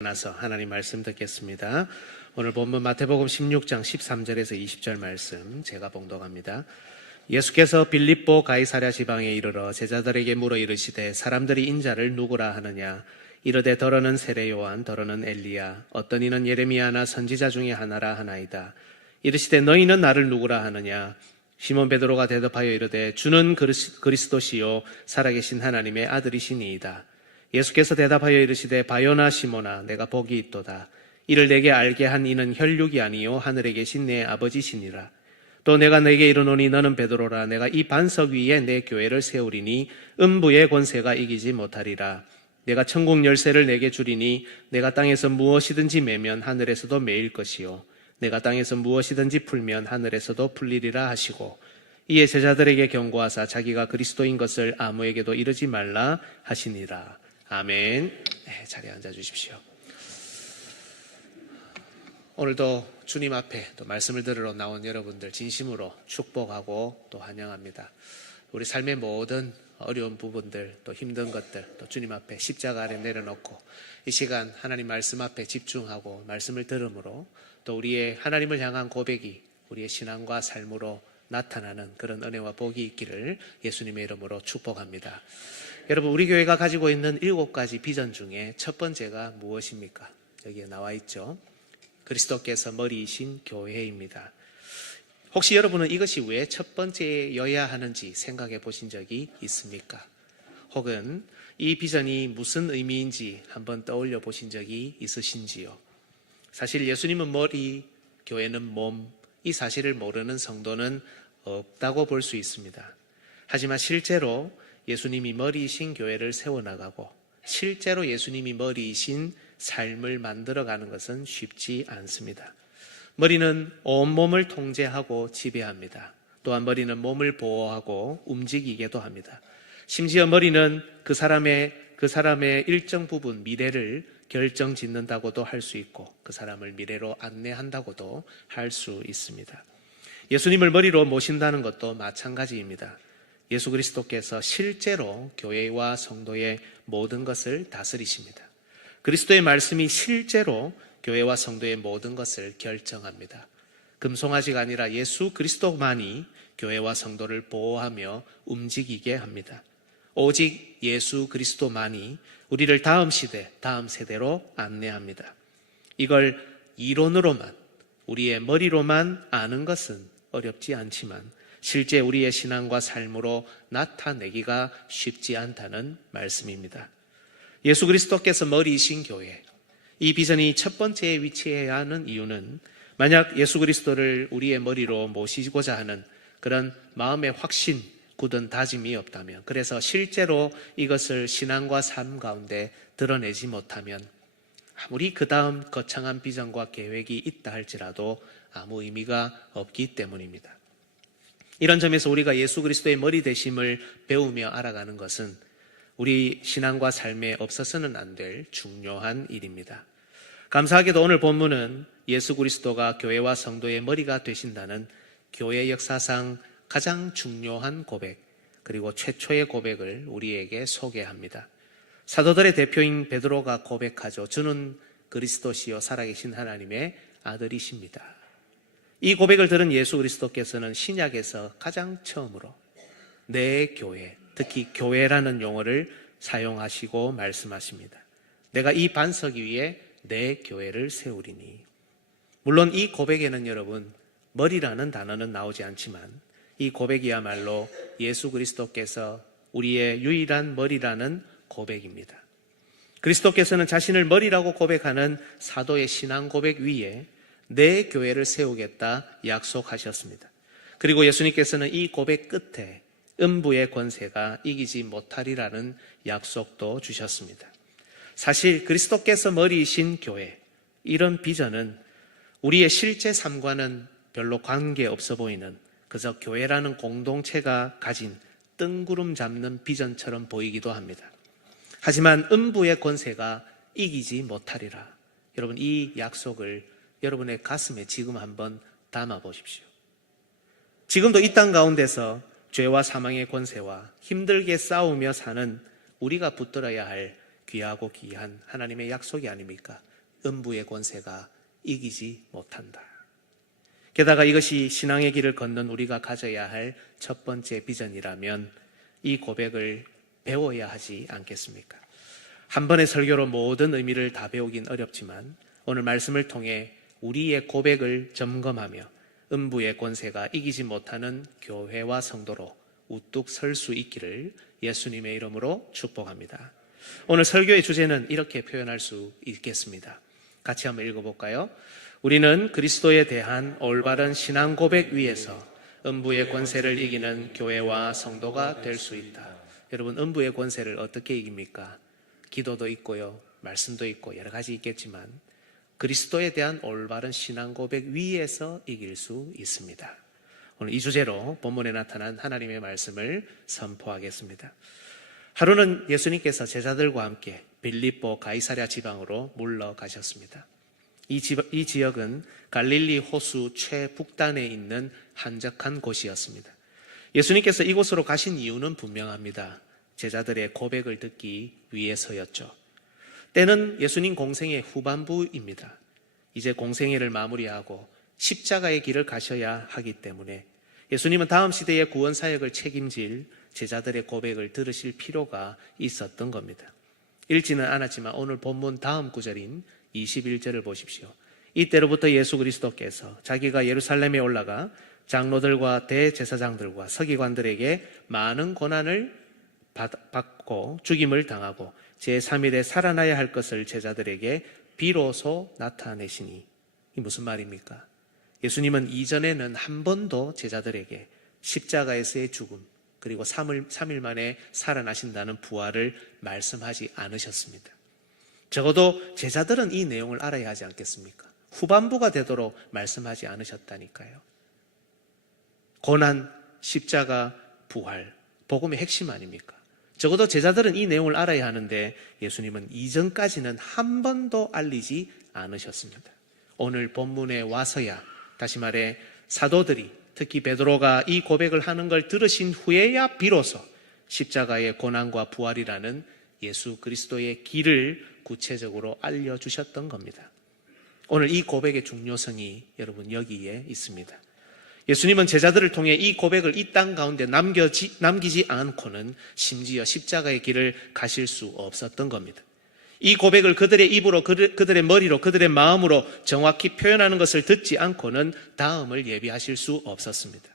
나서 하나님 말씀 듣겠습니다. 오늘 본문 마태복음 16장 13절에서 20절 말씀 제가 봉독합니다. 예수께서 빌립보 가이사랴 지방에 이르러 제자들에게 물어 이르시되 사람들이 인자를 누구라 하느냐? 이르되 더러는 세례 요한, 더러는 엘리야, 어떤 이는 예레미야나 선지자 중에 하나라 하나이다. 이르시되 너희는 나를 누구라 하느냐? 시몬 베드로가 대답하여 이르되 주는 그리스도시요 살아계신 하나님의 아들이시니이다. 예수께서 대답하여 이르시되 바요나 시몬아, 내가 복이 있도다. 이를 내게 알게 한 이는 혈육이 아니요 하늘에 계신 내 아버지시니라. 또 내가 내게 이르노니 너는 베드로라. 내가 이 반석 위에 내 교회를 세우리니 음부의 권세가 이기지 못하리라. 내가 천국 열쇠를 내게 주리니 내가 땅에서 무엇이든지 매면 하늘에서도 매일 것이요 내가 땅에서 무엇이든지 풀면 하늘에서도 풀리리라 하시고, 이에 제자들에게 경고하사 자기가 그리스도인 것을 아무에게도 이르지 말라 하시니라. 아멘. 자리에 앉아 주십시오. 오늘도 주님 앞에 또 말씀을 들으러 나온 여러분들 진심으로 축복하고 또 환영합니다. 우리 삶의 모든 어려운 부분들, 또 힘든 것들, 또 주님 앞에 십자가 아래 내려놓고 이 시간 하나님 말씀 앞에 집중하고 말씀을 들음으로 또 우리의 하나님을 향한 고백이 우리의 신앙과 삶으로 나타나는 그런 은혜와 복이 있기를 예수님의 이름으로 축복합니다. 여러분, 우리 교회가 가지고 있는 7가지 비전 중에 첫 번째가 무엇입니까? 여기에 나와 있죠. 그리스도께서 머리이신 교회입니다. 혹시 여러분은 이것이 왜 첫 번째여야 하는지 생각해 보신 적이 있습니까? 혹은 이 비전이 무슨 의미인지 한번 떠올려 보신 적이 있으신지요? 사실 예수님은 머리, 교회는 몸, 이 사실을 모르는 성도는 없다고 볼 수 있습니다. 하지만 실제로 예수님이 머리이신 교회를 세워나가고 실제로 예수님이 머리이신 삶을 만들어가는 것은 쉽지 않습니다. 머리는 온몸을 통제하고 지배합니다. 또한 머리는 몸을 보호하고 움직이게도 합니다. 심지어 머리는 그 사람의 일정 부분 미래를 결정짓는다고도 할 수 있고 그 사람을 미래로 안내한다고도 할 수 있습니다. 예수님을 머리로 모신다는 것도 마찬가지입니다. 예수 그리스도께서 실제로 교회와 성도의 모든 것을 다스리십니다. 그리스도의 말씀이 실제로 교회와 성도의 모든 것을 결정합니다. 금송아지가 아니라 예수 그리스도만이 교회와 성도를 보호하며 움직이게 합니다. 오직 예수 그리스도만이 우리를 다음 시대, 다음 세대로 안내합니다. 이걸 이론으로만, 우리의 머리로만 아는 것은 어렵지 않지만 실제 우리의 신앙과 삶으로 나타내기가 쉽지 않다는 말씀입니다. 예수 그리스도께서 머리이신 교회, 이 비전이 첫 번째에 위치해야 하는 이유는 만약 예수 그리스도를 우리의 머리로 모시고자 하는 그런 마음의 확신, 굳은 다짐이 없다면, 그래서 실제로 이것을 신앙과 삶 가운데 드러내지 못하면 아무리 그 다음 거창한 비전과 계획이 있다 할지라도 아무 의미가 없기 때문입니다. 이런 점에서 우리가 예수 그리스도의 머리 되심을 배우며 알아가는 것은 우리 신앙과 삶에 없어서는 안 될 중요한 일입니다. 감사하게도 오늘 본문은 예수 그리스도가 교회와 성도의 머리가 되신다는 교회 역사상 가장 중요한 고백, 그리고 최초의 고백을 우리에게 소개합니다. 사도들의 대표인 베드로가 고백하죠. 주는 그리스도시요 살아계신 하나님의 아들이십니다. 이 고백을 들은 예수 그리스도께서는 신약에서 가장 처음으로 내 교회, 특히 교회라는 용어를 사용하시고 말씀하십니다. 내가 이 반석 위에 내 교회를 세우리니. 물론 이 고백에는 여러분, 머리라는 단어는 나오지 않지만 이 고백이야말로 예수 그리스도께서 우리의 유일한 머리라는 고백입니다. 그리스도께서는 자신을 머리라고 고백하는 사도의 신앙 고백 위에 내 교회를 세우겠다 약속하셨습니다. 그리고 예수님께서는 이 고백 끝에 음부의 권세가 이기지 못하리라는 약속도 주셨습니다. 사실 그리스도께서 머리이신 교회, 이런 비전은 우리의 실제 삶과는 별로 관계없어 보이는 그저 교회라는 공동체가 가진 뜬구름 잡는 비전처럼 보이기도 합니다. 하지만 음부의 권세가 이기지 못하리라. 여러분, 이 약속을 여러분의 가슴에 지금 한번 담아 보십시오. 지금도 이 땅 가운데서 죄와 사망의 권세와 힘들게 싸우며 사는 우리가 붙들어야 할 귀하고 귀한 하나님의 약속이 아닙니까? 음부의 권세가 이기지 못한다. 게다가 이것이 신앙의 길을 걷는 우리가 가져야 할 첫 번째 비전이라면 이 고백을 배워야 하지 않겠습니까? 한 번의 설교로 모든 의미를 다 배우긴 어렵지만 오늘 말씀을 통해 우리의 고백을 점검하며 음부의 권세가 이기지 못하는 교회와 성도로 우뚝 설 수 있기를 예수님의 이름으로 축복합니다. 오늘 설교의 주제는 이렇게 표현할 수 있겠습니다. 같이 한번 읽어볼까요? 우리는 그리스도에 대한 올바른 신앙 고백 위에서 음부의 권세를 이기는 교회와 성도가 될 수 있다. 여러분, 음부의 권세를 어떻게 이깁니까? 기도도 있고요, 말씀도 있고 여러 가지 있겠지만 그리스도에 대한 올바른 신앙 고백 위에서 이길 수 있습니다. 오늘 이 주제로 본문에 나타난 하나님의 말씀을 선포하겠습니다. 하루는 예수님께서 제자들과 함께 빌립보 가이사랴 지방으로 물러가셨습니다. 이 지역은 갈릴리 호수 최북단에 있는 한적한 곳이었습니다. 예수님께서 이곳으로 가신 이유는 분명합니다. 제자들의 고백을 듣기 위해서였죠. 때는 예수님 공생의 후반부입니다. 이제 공생애를 마무리하고 십자가의 길을 가셔야 하기 때문에 예수님은 다음 시대의 구원 사역을 책임질 제자들의 고백을 들으실 필요가 있었던 겁니다. 읽지는 않았지만 오늘 본문 다음 구절인 21절을 보십시오. 이때로부터 예수 그리스도께서 자기가 예루살렘에 올라가 장로들과 대제사장들과 서기관들에게 많은 고난을 받고 죽임을 당하고 제3일에 살아나야 할 것을 제자들에게 비로소 나타내시니. 이 무슨 말입니까? 예수님은 이전에는 한 번도 제자들에게 십자가에서의 죽음 그리고 3일 만에 살아나신다는 부활을 말씀하지 않으셨습니다. 적어도 제자들은 이 내용을 알아야 하지 않겠습니까? 후반부가 되도록 말씀하지 않으셨다니까요. 고난, 십자가, 부활, 복음의 핵심 아닙니까? 적어도 제자들은 이 내용을 알아야 하는데 예수님은 이전까지는 한 번도 알리지 않으셨습니다. 오늘 본문에 와서야, 다시 말해 사도들이, 특히 베드로가 이 고백을 하는 걸 들으신 후에야 비로소 십자가의 고난과 부활이라는 예수 그리스도의 길을 구체적으로 알려주셨던 겁니다. 오늘 이 고백의 중요성이 여러분 여기에 있습니다. 예수님은 제자들을 통해 이 고백을 이 땅 가운데 남기지 않고는 심지어 십자가의 길을 가실 수 없었던 겁니다. 이 고백을 그들의 입으로, 그들의 머리로, 그들의 마음으로 정확히 표현하는 것을 듣지 않고는 다음을 예비하실 수 없었습니다.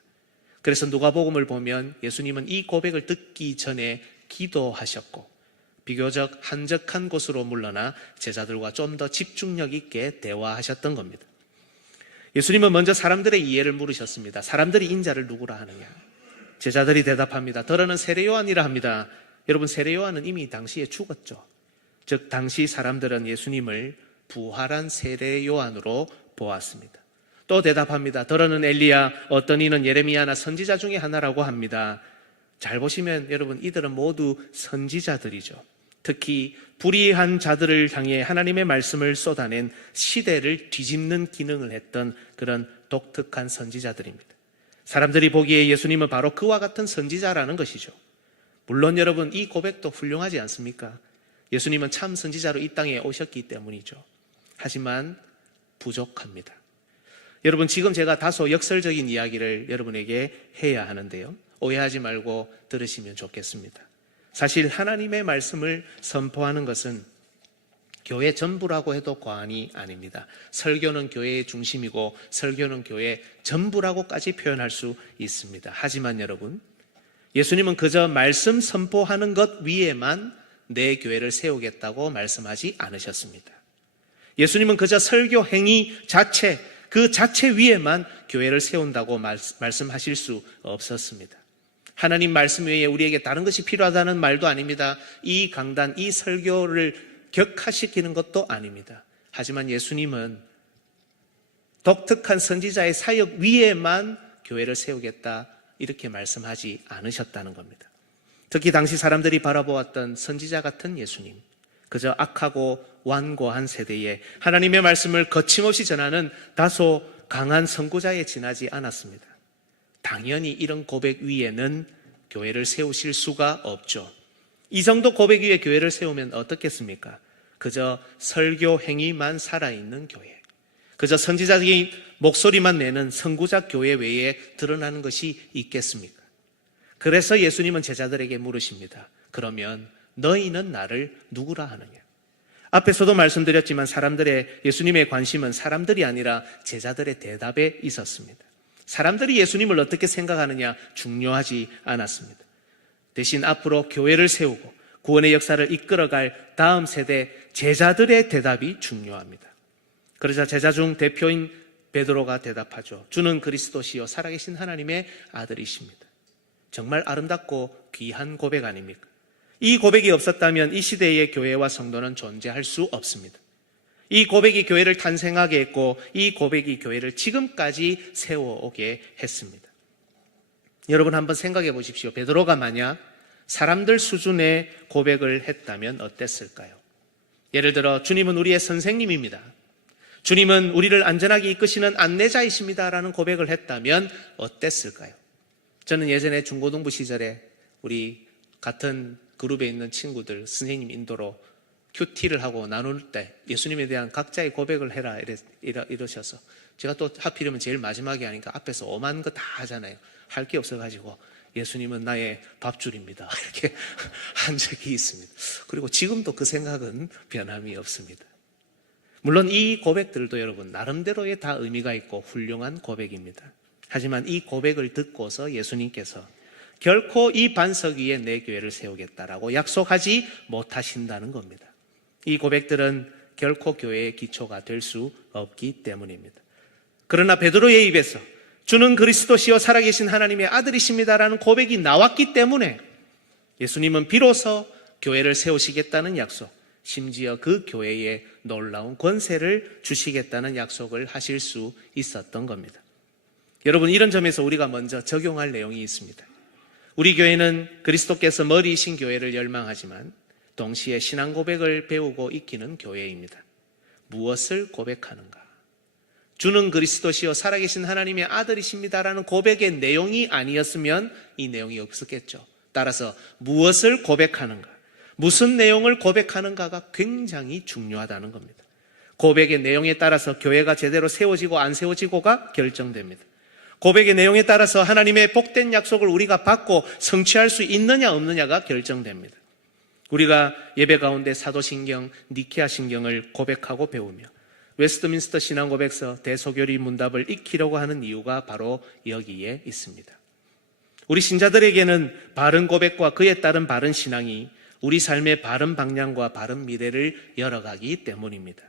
그래서 누가복음을 보면 예수님은 이 고백을 듣기 전에 기도하셨고 비교적 한적한 곳으로 물러나 제자들과 좀 더 집중력 있게 대화하셨던 겁니다. 예수님은 먼저 사람들의 이해를 물으셨습니다. 사람들이 인자를 누구라 하느냐? 제자들이 대답합니다. 더러는 세례 요한이라 합니다. 여러분, 세례 요한은 이미 당시에 죽었죠. 즉 당시 사람들은 예수님을 부활한 세례 요한으로 보았습니다. 또 대답합니다. 더러는 엘리야, 어떤 이는 예레미야나 선지자 중에 하나라고 합니다. 잘 보시면 여러분, 이들은 모두 선지자들이죠. 특히 불의한 자들을 향해 하나님의 말씀을 쏟아낸 시대를 뒤집는 기능을 했던 그런 독특한 선지자들입니다. 사람들이 보기에 예수님은 바로 그와 같은 선지자라는 것이죠. 물론 여러분, 이 고백도 훌륭하지 않습니까? 예수님은 참 선지자로 이 땅에 오셨기 때문이죠. 하지만 부족합니다. 여러분, 지금 제가 다소 역설적인 이야기를 여러분에게 해야 하는데요, 오해하지 말고 들으시면 좋겠습니다. 사실 하나님의 말씀을 선포하는 것은 교회 전부라고 해도 과언이 아닙니다. 설교는 교회의 중심이고 설교는 교회 전부라고까지 표현할 수 있습니다. 하지만 여러분, 예수님은 그저 말씀 선포하는 것 위에만 내 교회를 세우겠다고 말씀하지 않으셨습니다. 예수님은 그저 설교 행위 자체, 그 자체 위에만 교회를 세운다고 말씀하실 수 없었습니다. 하나님 말씀 외에 우리에게 다른 것이 필요하다는 말도 아닙니다. 이 강단, 이 설교를 격화시키는 것도 아닙니다. 하지만 예수님은 독특한 선지자의 사역 위에만 교회를 세우겠다, 이렇게 말씀하지 않으셨다는 겁니다. 특히 당시 사람들이 바라보았던 선지자 같은 예수님, 그저 악하고 완고한 세대에 하나님의 말씀을 거침없이 전하는 다소 강한 선구자에 지나지 않았습니다. 당연히 이런 고백 위에는 교회를 세우실 수가 없죠. 이 정도 고백 위에 교회를 세우면 어떻겠습니까? 그저 설교 행위만 살아있는 교회, 그저 선지자적인 목소리만 내는 선구자 교회 외에 드러나는 것이 있겠습니까? 그래서 예수님은 제자들에게 물으십니다. 그러면 너희는 나를 누구라 하느냐? 앞에서도 말씀드렸지만 예수님의 관심은 사람들이 아니라 제자들의 대답에 있었습니다. 사람들이 예수님을 어떻게 생각하느냐 중요하지 않았습니다. 대신 앞으로 교회를 세우고 구원의 역사를 이끌어갈 다음 세대 제자들의 대답이 중요합니다. 그러자 제자 중 대표인 베드로가 대답하죠. 주는 그리스도시요 살아계신 하나님의 아들이십니다. 정말 아름답고 귀한 고백 아닙니까? 이 고백이 없었다면 이 시대의 교회와 성도는 존재할 수 없습니다. 이 고백이 교회를 탄생하게 했고 이 고백이 교회를 지금까지 세워오게 했습니다. 여러분 한번 생각해 보십시오. 베드로가 만약 사람들 수준의 고백을 했다면 어땠을까요? 예를 들어 주님은 우리의 선생님입니다. 주님은 우리를 안전하게 이끄시는 안내자이십니다 라는 고백을 했다면 어땠을까요? 저는 예전에 중고등부 시절에 우리 같은 그룹에 있는 친구들 선생님 인도로 큐티를 하고 나눌 때 예수님에 대한 각자의 고백을 해라 이러셔서 제가 또 하필이면 제일 마지막에 하니까 앞에서 오만 거 다 하잖아요. 할 게 없어가지고 예수님은 나의 밥줄입니다 이렇게 한 적이 있습니다. 그리고 지금도 그 생각은 변함이 없습니다. 물론 이 고백들도 여러분 나름대로의 다 의미가 있고 훌륭한 고백입니다. 하지만 이 고백을 듣고서 예수님께서 결코 이 반석 위에 내 교회를 세우겠다라고 약속하지 못하신다는 겁니다. 이 고백들은 결코 교회의 기초가 될 수 없기 때문입니다. 그러나 베드로의 입에서 주는 그리스도시요 살아계신 하나님의 아들이십니다라는 고백이 나왔기 때문에 예수님은 비로소 교회를 세우시겠다는 약속, 심지어 그 교회에 놀라운 권세를 주시겠다는 약속을 하실 수 있었던 겁니다. 여러분 이런 점에서 우리가 먼저 적용할 내용이 있습니다. 우리 교회는 그리스도께서 머리이신 교회를 열망하지만 동시에 신앙 고백을 배우고 익히는 교회입니다. 무엇을 고백하는가? 주는 그리스도시요 살아계신 하나님의 아들이십니다라는 고백의 내용이 아니었으면 이 내용이 없었겠죠. 따라서 무엇을 고백하는가? 무슨 내용을 고백하는가가 굉장히 중요하다는 겁니다. 고백의 내용에 따라서 교회가 제대로 세워지고 안 세워지고가 결정됩니다. 고백의 내용에 따라서 하나님의 복된 약속을 우리가 받고 성취할 수 있느냐 없느냐가 결정됩니다. 우리가 예배 가운데 사도신경, 니케아 신경을 고백하고 배우며 웨스트민스터 신앙고백서, 대소교리 문답을 익히려고 하는 이유가 바로 여기에 있습니다. 우리 신자들에게는 바른 고백과 그에 따른 바른 신앙이 우리 삶의 바른 방향과 바른 미래를 열어가기 때문입니다.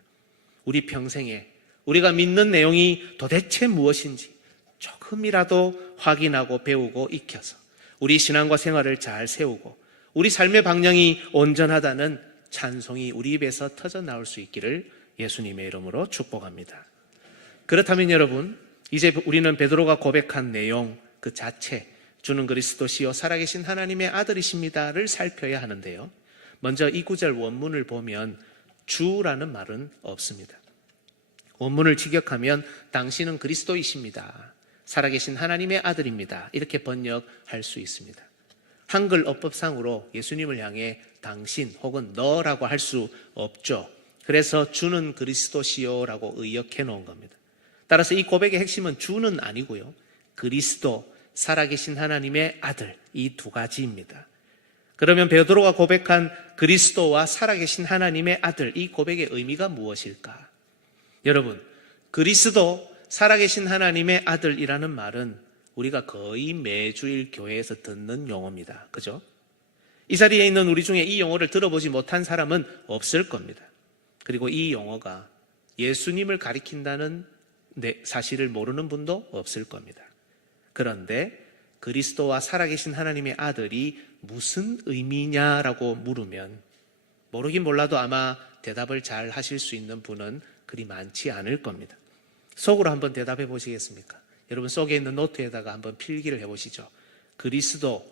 우리 평생에 우리가 믿는 내용이 도대체 무엇인지 조금이라도 확인하고 배우고 익혀서 우리 신앙과 생활을 잘 세우고 우리 삶의 방향이 온전하다는 찬송이 우리 입에서 터져 나올 수 있기를 예수님의 이름으로 축복합니다. 그렇다면 여러분, 이제 우리는 베드로가 고백한 내용 그 자체, 주는 그리스도시요 살아계신 하나님의 아들이십니다를 살펴야 하는데요. 먼저 이 구절 원문을 보면 주라는 말은 없습니다. 원문을 직역하면 당신은 그리스도이십니다. 살아계신 하나님의 아들입니다. 이렇게 번역할 수 있습니다. 한글 어법상으로 예수님을 향해 당신 혹은 너라고 할 수 없죠. 그래서 주는 그리스도시요라고 의역해 놓은 겁니다. 따라서 이 고백의 핵심은 주는 아니고요. 그리스도, 살아계신 하나님의 아들, 이 두 가지입니다. 그러면 베드로가 고백한 그리스도와 살아계신 하나님의 아들, 이 고백의 의미가 무엇일까? 여러분, 그리스도, 살아계신 하나님의 아들이라는 말은 우리가 거의 매주일 교회에서 듣는 용어입니다. 그죠? 이 자리에 있는 우리 중에 이 용어를 들어보지 못한 사람은 없을 겁니다. 그리고 이 용어가 예수님을 가리킨다는 사실을 모르는 분도 없을 겁니다. 그런데 그리스도와 살아계신 하나님의 아들이 무슨 의미냐라고 물으면 모르긴 몰라도 아마 대답을 잘 하실 수 있는 분은 그리 많지 않을 겁니다. 속으로 한번 대답해 보시겠습니까? 여러분 속에 있는 노트에다가 한번 필기를 해보시죠. 그리스도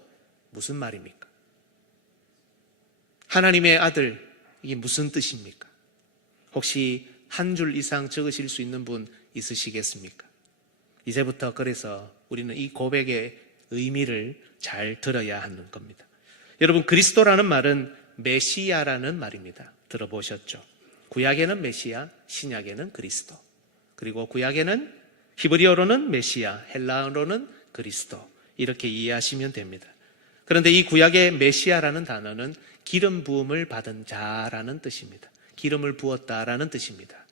무슨 말입니까? 하나님의 아들, 이게 무슨 뜻입니까? 혹시 한 줄 이상 적으실 수 있는 분 있으시겠습니까? 이제부터 그래서 우리는 이 고백의 의미를 잘 들어야 하는 겁니다. 여러분, 그리스도라는 말은 메시아라는 말입니다. 들어보셨죠? 구약에는 메시아, 신약에는 그리스도. 그리고 구약에는 히브리어로는 메시아, 헬라어로는 그리스도. 이렇게 이해하시면 됩니다. 그런데 이 구약의 메시아라는 단어는 기름 부음을 받은 자라는 뜻입니다. 기름을 부었다라는 뜻입니다.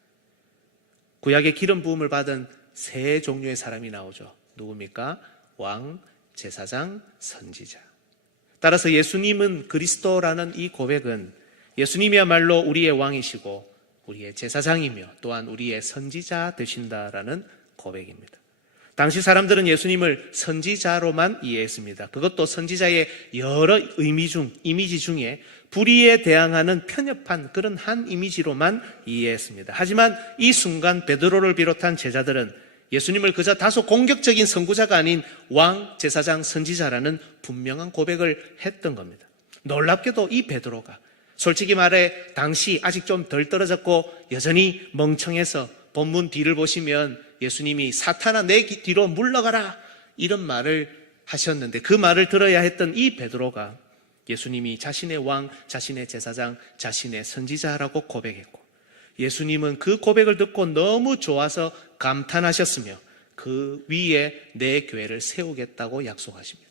구약의 기름 부음을 받은 세 종류의 사람이 나오죠. 누굽니까? 왕, 제사장, 선지자. 따라서 예수님은 그리스도라는 이 고백은 예수님이야말로 우리의 왕이시고 우리의 제사장이며 또한 우리의 선지자 되신다라는 고백입니다. 당시 사람들은 예수님을 선지자로만 이해했습니다. 그것도 선지자의 여러 이미지 중에 불의에 대항하는 편협한 그런 한 이미지로만 이해했습니다. 하지만 이 순간 베드로를 비롯한 제자들은 예수님을 그저 다소 공격적인 선구자가 아닌 왕, 제사장, 선지자라는 분명한 고백을 했던 겁니다. 놀랍게도 이 베드로가 솔직히 말해 당시 아직 좀 덜 떨어졌고 여전히 멍청해서 본문 뒤를 보시면 예수님이 사탄아 내 뒤로 물러가라 이런 말을 하셨는데 그 말을 들어야 했던 이 베드로가 예수님이 자신의 왕, 자신의 제사장, 자신의 선지자라고 고백했고 예수님은 그 고백을 듣고 너무 좋아서 감탄하셨으며 그 위에 내 교회를 세우겠다고 약속하십니다.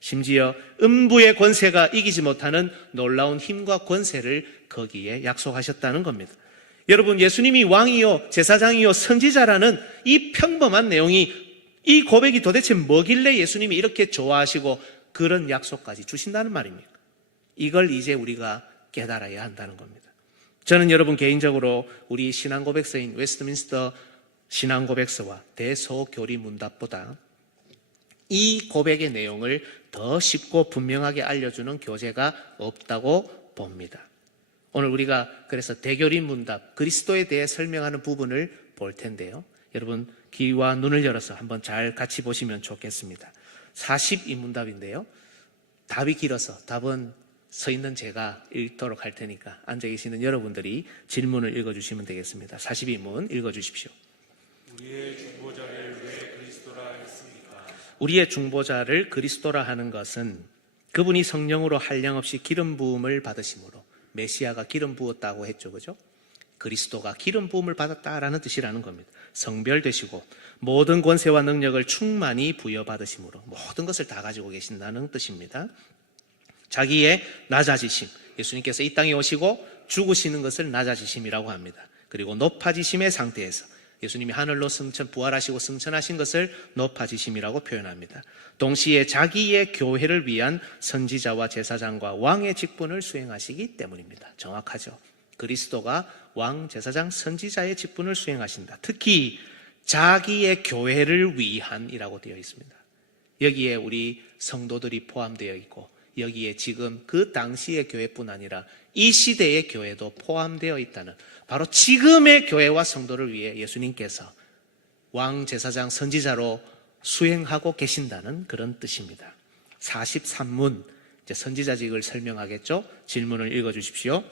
심지어 음부의 권세가 이기지 못하는 놀라운 힘과 권세를 거기에 약속하셨다는 겁니다. 여러분, 예수님이 왕이요, 제사장이요, 선지자라는 이 평범한 내용이 이 고백이 도대체 뭐길래 예수님이 이렇게 좋아하시고 그런 약속까지 주신다는 말입니까? 이걸 이제 우리가 깨달아야 한다는 겁니다. 저는 여러분 개인적으로 우리 신앙고백서인 웨스트민스터 신앙고백서와 대소교리문답보다 이 고백의 내용을 더 쉽고 분명하게 알려주는 교재가 없다고 봅니다. 오늘 우리가 그래서 대교리문답, 그리스도에 대해 설명하는 부분을 볼 텐데요. 여러분 귀와 눈을 열어서 한번 잘 같이 보시면 좋겠습니다. 42문답인데요. 답이 길어서 답은 서 있는 제가 읽도록 할 테니까 앉아 계시는 여러분들이 질문을 읽어주시면 되겠습니다. 42문 읽어주십시오. 우리의 중보자를 왜 그리스도라 했습니까? 우리의 중보자를 그리스도라 하는 것은 그분이 성령으로 한량없이 기름 부음을 받으심으로 메시아가 기름 부었다고 했죠. 그죠? 그리스도가 기름 부음을 받았다라는 뜻이라는 겁니다. 성별되시고 모든 권세와 능력을 충만히 부여받으심으로 모든 것을 다 가지고 계신다는 뜻입니다. 자기의 낮아지심, 예수님께서 이 땅에 오시고 죽으시는 것을 낮아지심이라고 합니다. 그리고 높아지심의 상태에서 예수님이 하늘로 부활하시고 승천하신 것을 높아지심이라고 표현합니다. 동시에 자기의 교회를 위한 선지자와 제사장과 왕의 직분을 수행하시기 때문입니다. 정확하죠. 그리스도가 왕, 제사장, 선지자의 직분을 수행하신다. 특히 자기의 교회를 위한이라고 되어 있습니다. 여기에 우리 성도들이 포함되어 있고 여기에 지금 그 당시의 교회뿐 아니라 이 시대의 교회도 포함되어 있다는 바로 지금의 교회와 성도를 위해 예수님께서 왕, 제사장, 선지자로 수행하고 계신다는 그런 뜻입니다. 43문 이제 선지자직을 설명하겠죠. 질문을 읽어주십시오.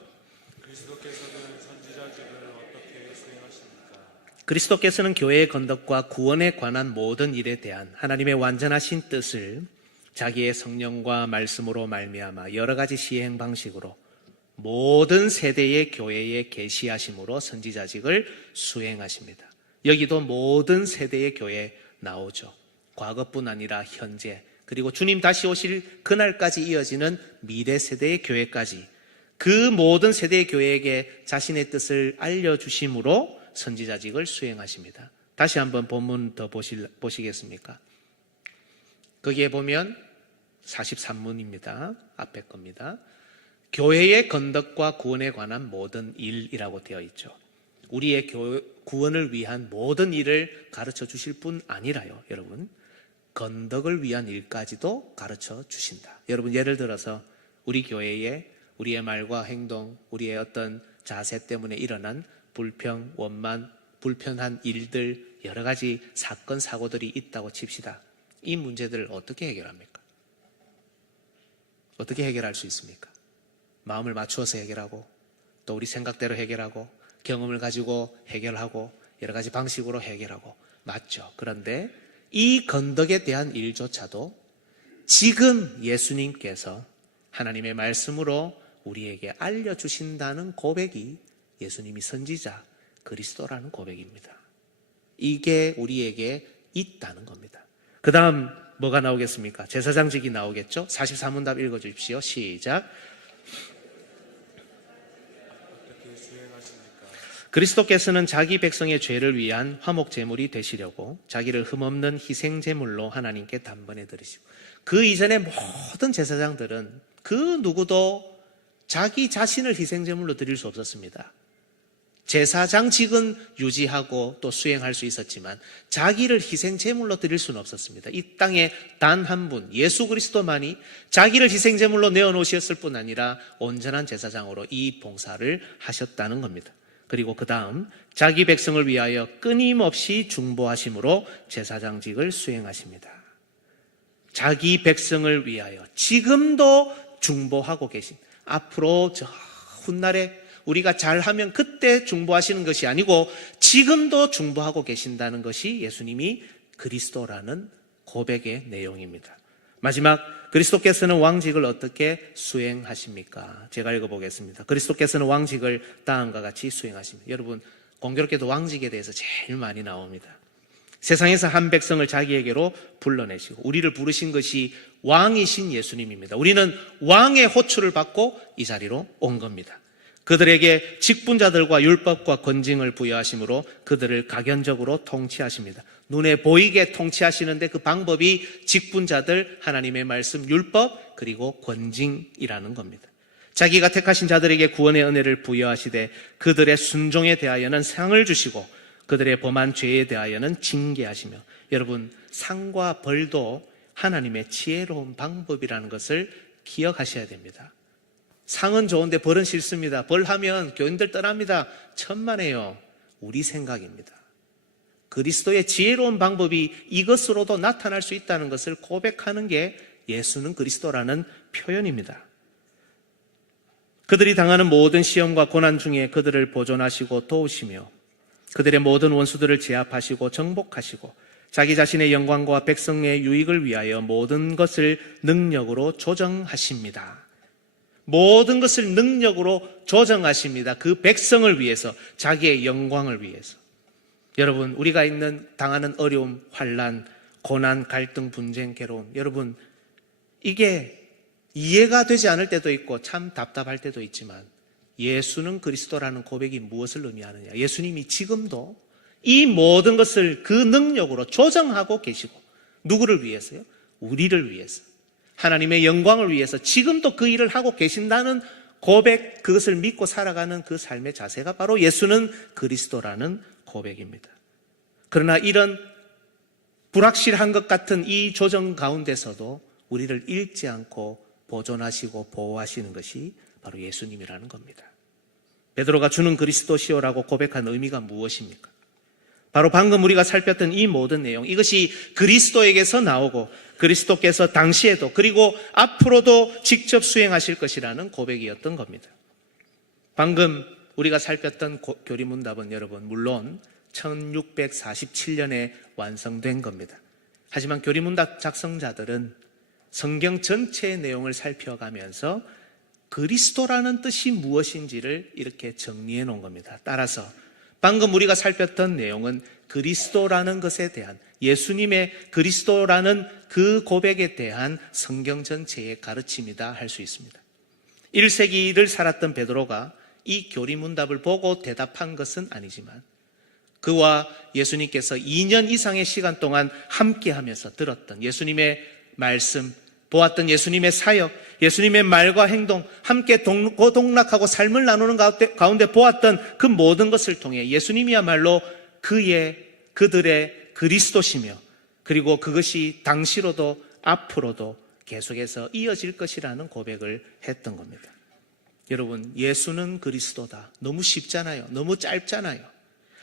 그리스도께서는 선지자직을 어떻게 수행하십니까? 그리스도께서는 교회의 건덕과 구원에 관한 모든 일에 대한 하나님의 완전하신 뜻을 자기의 성령과 말씀으로 말미암아 여러 가지 시행 방식으로 모든 세대의 교회에 계시하심으로 선지자직을 수행하십니다. 여기도 모든 세대의 교회 나오죠. 과거뿐 아니라 현재 그리고 주님 다시 오실 그날까지 이어지는 미래 세대의 교회까지 그 모든 세대의 교회에게 자신의 뜻을 알려주심으로 선지자직을 수행하십니다. 다시 한번 본문 더 보시겠습니까? 거기에 보면 43문입니다. 앞에 겁니다. 교회의 건덕과 구원에 관한 모든 일이라고 되어 있죠. 우리의 구원을 위한 모든 일을 가르쳐 주실 뿐 아니라요. 여러분 건덕을 위한 일까지도 가르쳐 주신다. 여러분 예를 들어서 우리 교회에 우리의 말과 행동, 우리의 어떤 자세 때문에 일어난 불평, 원만, 불편한 일들 여러 가지 사건, 사고들이 있다고 칩시다. 이 문제들을 어떻게 해결합니까? 어떻게 해결할 수 있습니까? 마음을 맞추어서 해결하고 또 우리 생각대로 해결하고 경험을 가지고 해결하고 여러 가지 방식으로 해결하고 맞죠. 그런데 이 건덕에 대한 일조차도 지금 예수님께서 하나님의 말씀으로 우리에게 알려주신다는 고백이 예수님이 선지자 그리스도라는 고백입니다. 이게 우리에게 있다는 겁니다. 그 다음 뭐가 나오겠습니까? 제사장직이 나오겠죠? 44문답 읽어주십시오. 시작. 어떻게 수행하십니까? 그리스도께서는 자기 백성의 죄를 위한 화목 제물이 되시려고 자기를 흠없는 희생 제물로 하나님께 단번에 드리시고, 그 이전의 모든 제사장들은 그 누구도 자기 자신을 희생 제물로 드릴 수 없었습니다. 제사장직은 유지하고 또 수행할 수 있었지만 자기를 희생 제물로 드릴 수는 없었습니다. 이 땅에 단 한 분, 예수 그리스도만이 자기를 희생 제물로 내어놓으셨을 뿐 아니라 온전한 제사장으로 이 봉사를 하셨다는 겁니다. 그리고 그 다음 자기 백성을 위하여 끊임없이 중보하심으로 제사장직을 수행하십니다. 자기 백성을 위하여 지금도 중보하고 계신, 앞으로 저 훗날에 우리가 잘하면 그때 중보하시는 것이 아니고 지금도 중보하고 계신다는 것이 예수님이 그리스도라는 고백의 내용입니다. 마지막, 그리스도께서는 왕직을 어떻게 수행하십니까? 제가 읽어보겠습니다. 그리스도께서는 왕직을 다음과 같이 수행하십니다. 여러분, 공교롭게도 왕직에 대해서 제일 많이 나옵니다. 세상에서 한 백성을 자기에게로 불러내시고 우리를 부르신 것이 왕이신 예수님입니다. 우리는 왕의 호출을 받고 이 자리로 온 겁니다. 그들에게 직분자들과 율법과 권징을 부여하심으로 그들을 가견적으로 통치하십니다. 눈에 보이게 통치하시는데 그 방법이 직분자들, 하나님의 말씀, 율법, 그리고 권징이라는 겁니다. 자기가 택하신 자들에게 구원의 은혜를 부여하시되 그들의 순종에 대하여는 상을 주시고 그들의 범한 죄에 대하여는 징계하시며, 여러분, 상과 벌도 하나님의 지혜로운 방법이라는 것을 기억하셔야 됩니다. 상은 좋은데 벌은 싫습니다. 벌하면 교인들 떠납니다. 천만에요. 우리 생각입니다. 그리스도의 지혜로운 방법이 이것으로도 나타날 수 있다는 것을 고백하는 게 예수는 그리스도라는 표현입니다. 그들이 당하는 모든 시험과 고난 중에 그들을 보존하시고 도우시며 그들의 모든 원수들을 제압하시고 정복하시고 자기 자신의 영광과 백성의 유익을 위하여 모든 것을 능력으로 조정하십니다. 모든 것을 능력으로 조정하십니다. 그 백성을 위해서, 자기의 영광을 위해서. 여러분, 우리가 당하는 어려움, 환난, 고난, 갈등, 분쟁, 괴로움, 여러분, 이게 이해가 되지 않을 때도 있고 참 답답할 때도 있지만 예수는 그리스도라는 고백이 무엇을 의미하느냐? 예수님이 지금도 이 모든 것을 그 능력으로 조정하고 계시고, 누구를 위해서요? 우리를 위해서, 하나님의 영광을 위해서 지금도 그 일을 하고 계신다는 고백, 그것을 믿고 살아가는 그 삶의 자세가 바로 예수는 그리스도라는 고백입니다. 그러나 이런 불확실한 것 같은 이 조정 가운데서도 우리를 잃지 않고 보존하시고 보호하시는 것이 바로 예수님이라는 겁니다. 베드로가 주는 그리스도시오라고 고백한 의미가 무엇입니까? 바로 방금 우리가 살폈던 이 모든 내용, 이것이 그리스도에게서 나오고 그리스도께서 당시에도 그리고 앞으로도 직접 수행하실 것이라는 고백이었던 겁니다. 방금 우리가 살폈던 교리문답은 여러분 물론 1647년에 완성된 겁니다. 하지만 교리문답 작성자들은 성경 전체의 내용을 살펴가면서 그리스도라는 뜻이 무엇인지를 이렇게 정리해 놓은 겁니다. 따라서 방금 우리가 살폈던 내용은 그리스도라는 것에 대한, 예수님의 그리스도라는 그 고백에 대한 성경 전체의 가르침이다 할 수 있습니다. 1세기를 살았던 베드로가 이 교리문답을 보고 대답한 것은 아니지만 그와 예수님께서 2년 이상의 시간 동안 함께하면서 들었던 예수님의 말씀, 보았던 예수님의 사역, 예수님의 말과 행동, 함께 고동락하고 삶을 나누는 가운데 보았던 그 모든 것을 통해 예수님이야말로 그들의 그리스도시며, 그리고 그것이 당시로도 앞으로도 계속해서 이어질 것이라는 고백을 했던 겁니다. 여러분, 예수는 그리스도다. 너무 쉽잖아요. 너무 짧잖아요.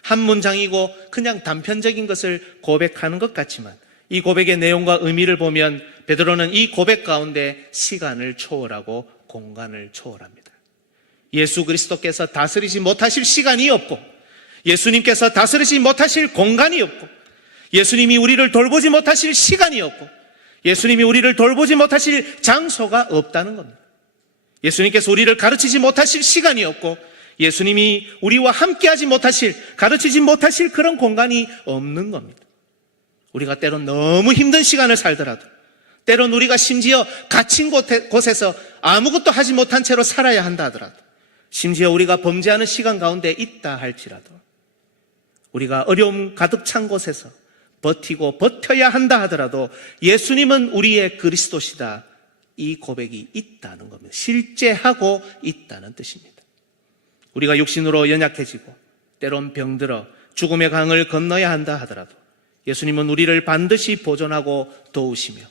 한 문장이고 그냥 단편적인 것을 고백하는 것 같지만 이 고백의 내용과 의미를 보면 베드로는 이 고백 가운데 시간을 초월하고 공간을 초월합니다. 예수 그리스도께서 다스리지 못하실 시간이 없고, 예수님께서 다스리지 못하실 공간이 없고, 예수님이 우리를 돌보지 못하실 시간이 없고, 예수님이 우리를 돌보지 못하실 장소가 없다는 겁니다. 예수님께서 우리를 가르치지 못하실 시간이 없고, 예수님이 우리와 함께하지 못하실, 가르치지 못하실 그런 공간이 없는 겁니다. 우리가 때론 너무 힘든 시간을 살더라도, 때론 우리가 심지어 갇힌 곳에서 아무것도 하지 못한 채로 살아야 한다 하더라도, 심지어 우리가 범죄하는 시간 가운데 있다 할지라도, 우리가 어려움 가득 찬 곳에서 버티고 버텨야 한다 하더라도 예수님은 우리의 그리스도시다, 이 고백이 있다는 겁니다. 실제하고 있다는 뜻입니다. 우리가 육신으로 연약해지고 때론 병들어 죽음의 강을 건너야 한다 하더라도 예수님은 우리를 반드시 보존하고 도우시며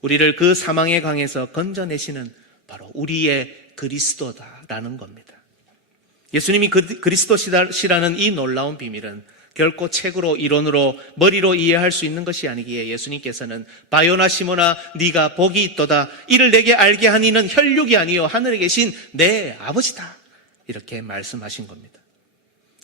우리를 그 사망의 강에서 건져내시는 바로 우리의 그리스도다라는 겁니다. 예수님이 그리스도시라는 이 놀라운 비밀은 결코 책으로, 이론으로, 머리로 이해할 수 있는 것이 아니기에 예수님께서는 바요나 시모나 네가 복이 있도다, 이를 내게 알게 한 이는 혈육이 아니요 하늘에 계신 내 아버지다, 이렇게 말씀하신 겁니다.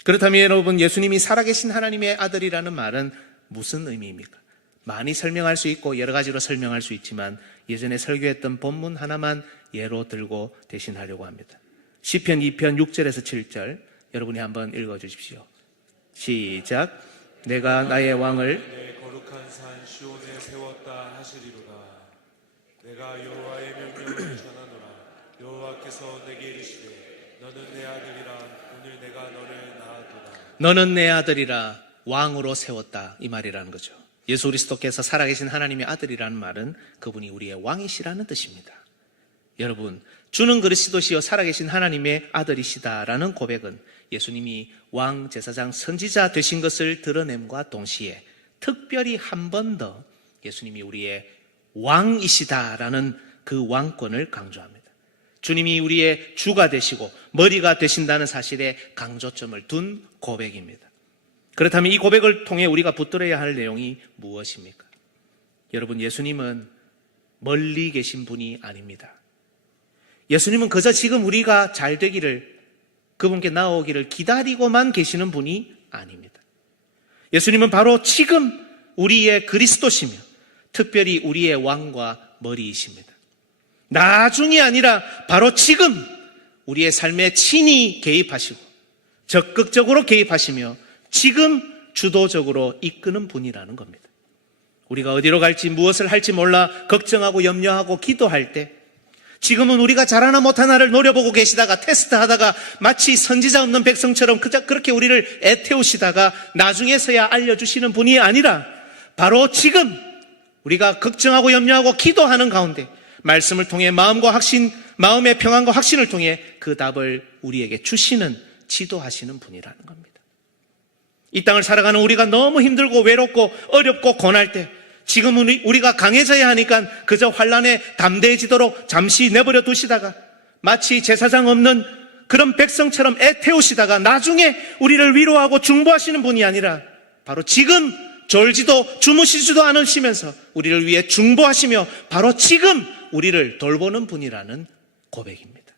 그렇다면 여러분, 예수님이 살아계신 하나님의 아들이라는 말은 무슨 의미입니까? 많이 설명할 수 있고 여러 가지로 설명할 수 있지만 예전에 설교했던 본문 하나만 예로 들고 대신하려고 합니다. 시편 2편 6절에서 7절 여러분이 한번 읽어주십시오. 시작. 내가 나의 왕을 내 거룩한 산 시온에 세웠다 하시리로다. 내가 여호와의 명령을 전하노라. 여호와께서 내게 이르시되 너는 내 아들이라. 오늘 내가 너를 낳았도다. 너는 내 아들이라, 왕으로 세웠다, 이 말이라는 거죠. 예수 그리스도께서 살아계신 하나님의 아들이라는 말은 그분이 우리의 왕이시라는 뜻입니다. 여러분, 주는 그리스도시요 살아계신 하나님의 아들이시다라는 고백은 예수님이 왕, 제사장, 선지자 되신 것을 드러냄과 동시에 특별히 한 번 더 예수님이 우리의 왕이시다라는 그 왕권을 강조합니다. 주님이 우리의 주가 되시고 머리가 되신다는 사실에 강조점을 둔 고백입니다. 그렇다면 이 고백을 통해 우리가 붙들어야 할 내용이 무엇입니까? 여러분, 예수님은 멀리 계신 분이 아닙니다. 예수님은 그저 지금 우리가 잘 되기를, 그분께 나오기를 기다리고만 계시는 분이 아닙니다. 예수님은 바로 지금 우리의 그리스도시며 특별히 우리의 왕과 머리이십니다. 나중이 아니라 바로 지금 우리의 삶에 친히 개입하시고 적극적으로 개입하시며 지금 주도적으로 이끄는 분이라는 겁니다. 우리가 어디로 갈지, 무엇을 할지 몰라 걱정하고 염려하고 기도할 때, 지금은 우리가 잘하나 못하나를 노려보고 계시다가 테스트하다가 마치 선지자 없는 백성처럼 그렇게 우리를 애태우시다가 나중에서야 알려주시는 분이 아니라 바로 지금 우리가 걱정하고 염려하고 기도하는 가운데 말씀을 통해 마음의 평안과 확신을 통해 그 답을 우리에게 주시는, 지도하시는 분이라는 겁니다. 이 땅을 살아가는 우리가 너무 힘들고 외롭고 어렵고 고날 때, 지금은 우리가 강해져야 하니까 그저 환난에 담대해지도록 잠시 내버려 두시다가 마치 제사장 없는 그런 백성처럼 애태우시다가 나중에 우리를 위로하고 중보하시는 분이 아니라 바로 지금 졸지도 주무시지도 않으시면서 우리를 위해 중보하시며 바로 지금 우리를 돌보는 분이라는 고백입니다.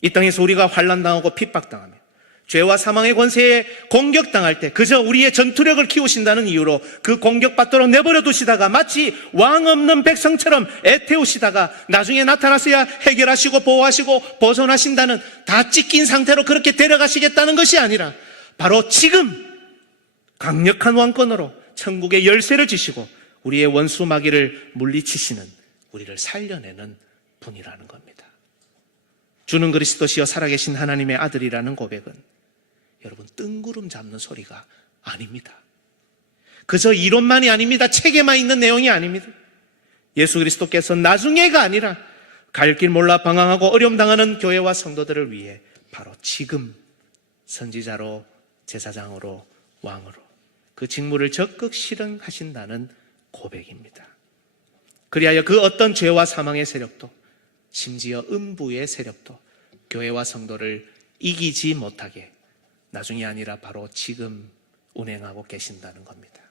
이 땅에서 우리가 환난당하고 핍박당하며 죄와 사망의 권세에 공격당할 때 그저 우리의 전투력을 키우신다는 이유로 그 공격받도록 내버려 두시다가 마치 왕 없는 백성처럼 애태우시다가 나중에 나타나서야 해결하시고 보호하시고 보존하신다는, 다 찢긴 상태로 그렇게 데려가시겠다는 것이 아니라 바로 지금 강력한 왕권으로 천국의 열쇠를 주시고 우리의 원수 마귀를 물리치시는, 우리를 살려내는 분이라는 겁니다. 주는 그리스도시여 살아계신 하나님의 아들이라는 고백은 여러분, 뜬구름 잡는 소리가 아닙니다. 그저 이론만이 아닙니다. 책에만 있는 내용이 아닙니다. 예수 그리스도께서 나중에가 아니라 갈 길 몰라 방황하고 어려움 당하는 교회와 성도들을 위해 바로 지금 선지자로, 제사장으로, 왕으로 그 직무를 적극 실행하신다는 고백입니다. 그리하여 그 어떤 죄와 사망의 세력도, 심지어 음부의 세력도 교회와 성도를 이기지 못하게 나중이 아니라 바로 지금 운행하고 계신다는 겁니다.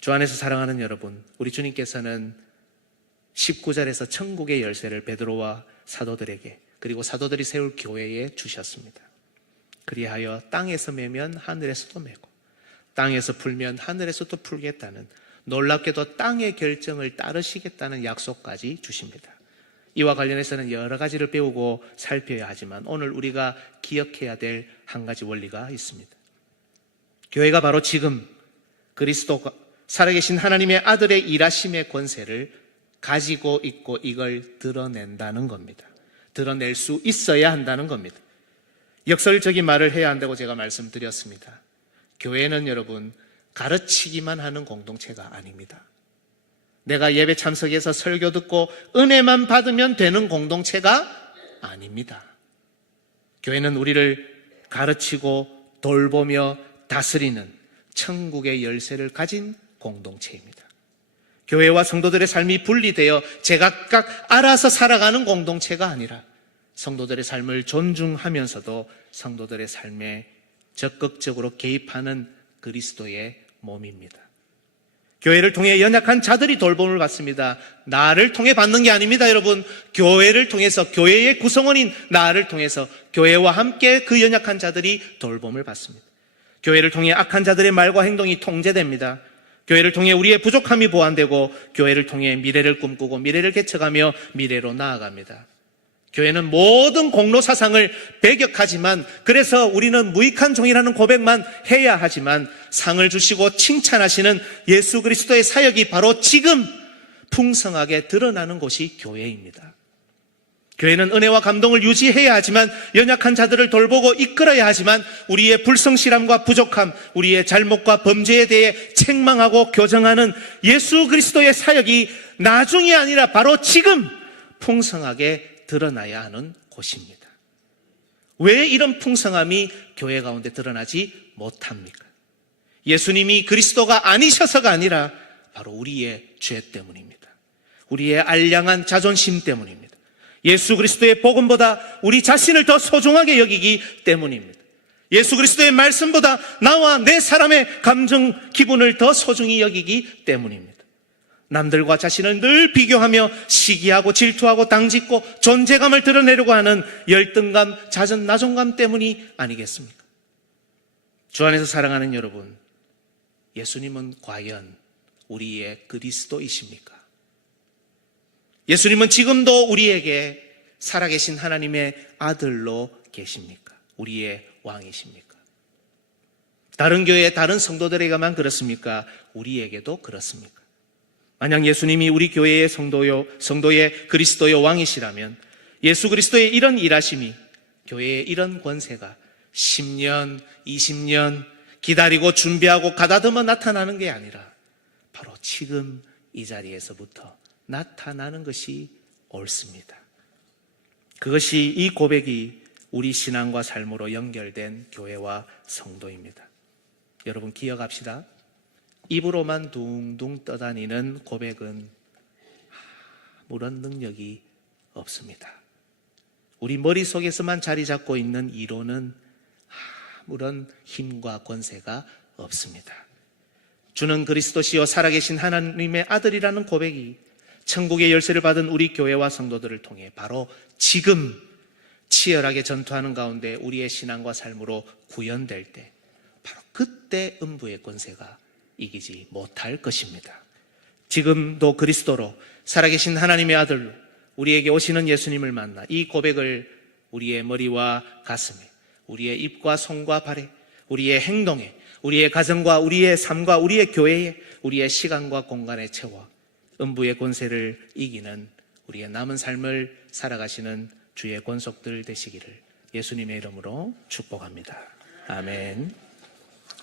주 안에서 사랑하는 여러분, 우리 주님께서는 19절에서 천국의 열쇠를 베드로와 사도들에게, 그리고 사도들이 세울 교회에 주셨습니다. 그리하여 땅에서 매면 하늘에서도 매고 땅에서 풀면 하늘에서도 풀겠다는, 놀랍게도 땅의 결정을 따르시겠다는 약속까지 주십니다. 이와 관련해서는 여러 가지를 배우고 살펴야 하지만 오늘 우리가 기억해야 될 한 가지 원리가 있습니다. 교회가 바로 지금 그리스도가 살아계신 하나님의 아들의 일하심의 권세를 가지고 있고 이걸 드러낸다는 겁니다. 드러낼 수 있어야 한다는 겁니다. 역설적인 말을 해야 한다고 제가 말씀드렸습니다. 교회는 여러분 가르치기만 하는 공동체가 아닙니다. 내가 예배 참석해서 설교 듣고 은혜만 받으면 되는 공동체가 아닙니다. 교회는 우리를 가르치고 돌보며 다스리는 천국의 열쇠를 가진 공동체입니다. 교회와 성도들의 삶이 분리되어 제각각 알아서 살아가는 공동체가 아니라 성도들의 삶을 존중하면서도 성도들의 삶에 적극적으로 개입하는 그리스도의 몸입니다. 교회를 통해 연약한 자들이 돌봄을 받습니다. 나를 통해 받는 게 아닙니다, 여러분. 교회를 통해서, 교회의 구성원인 나를 통해서 교회와 함께 그 연약한 자들이 돌봄을 받습니다. 교회를 통해 악한 자들의 말과 행동이 통제됩니다. 교회를 통해 우리의 부족함이 보완되고 교회를 통해 미래를 꿈꾸고 미래를 개척하며 미래로 나아갑니다. 교회는 모든 공로 사상을 배격하지만, 그래서 우리는 무익한 종이라는 고백만 해야 하지만 상을 주시고 칭찬하시는 예수 그리스도의 사역이 바로 지금 풍성하게 드러나는 곳이 교회입니다. 교회는 은혜와 감동을 유지해야 하지만, 연약한 자들을 돌보고 이끌어야 하지만, 우리의 불성실함과 부족함, 우리의 잘못과 범죄에 대해 책망하고 교정하는 예수 그리스도의 사역이 나중이 아니라 바로 지금 풍성하게 드러나야 하는 곳입니다. 왜 이런 풍성함이 교회 가운데 드러나지 못합니까? 예수님이 그리스도가 아니셔서가 아니라 바로 우리의 죄 때문입니다. 우리의 알량한 자존심 때문입니다. 예수 그리스도의 복음보다 우리 자신을 더 소중하게 여기기 때문입니다. 예수 그리스도의 말씀보다 나와 내 사람의 감정, 기분을 더 소중히 여기기 때문입니다. 남들과 자신을 늘 비교하며 시기하고 질투하고 당짓고 존재감을 드러내려고 하는 열등감, 자존감 때문이 아니겠습니까? 주 안에서 사랑하는 여러분, 예수님은 과연 우리의 그리스도이십니까? 예수님은 지금도 우리에게 살아계신 하나님의 아들로 계십니까? 우리의 왕이십니까? 다른 교회, 다른 성도들에게만 그렇습니까? 우리에게도 그렇습니까? 만약 예수님이 우리 교회의 성도의 그리스도의 왕이시라면 예수 그리스도의 이런 일하심이, 교회의 이런 권세가 10년, 20년 기다리고 준비하고 가다듬어 나타나는 게 아니라 바로 지금 이 자리에서부터 나타나는 것이 옳습니다. 그것이, 이 고백이 우리 신앙과 삶으로 연결된 교회와 성도입니다. 여러분 기억합시다. 입으로만 둥둥 떠다니는 고백은 아무런 능력이 없습니다. 우리 머릿속에서만 자리 잡고 있는 이론은 아무런 힘과 권세가 없습니다. 주는 그리스도시요 살아계신 하나님의 아들이라는 고백이 천국의 열쇠를 받은 우리 교회와 성도들을 통해 바로 지금 치열하게 전투하는 가운데 우리의 신앙과 삶으로 구현될 때, 바로 그때 음부의 권세가 이기지 못할 것입니다. 지금도 그리스도로 살아계신 하나님의 아들로 우리에게 오시는 예수님을 만나 이 고백을 우리의 머리와 가슴에, 우리의 입과 손과 발에, 우리의 행동에, 우리의 가정과 우리의 삶과 우리의 교회에, 우리의 시간과 공간에 채워 음부의 권세를 이기는 우리의 남은 삶을 살아가시는 주의 권속들 되시기를 예수님의 이름으로 축복합니다. 아멘.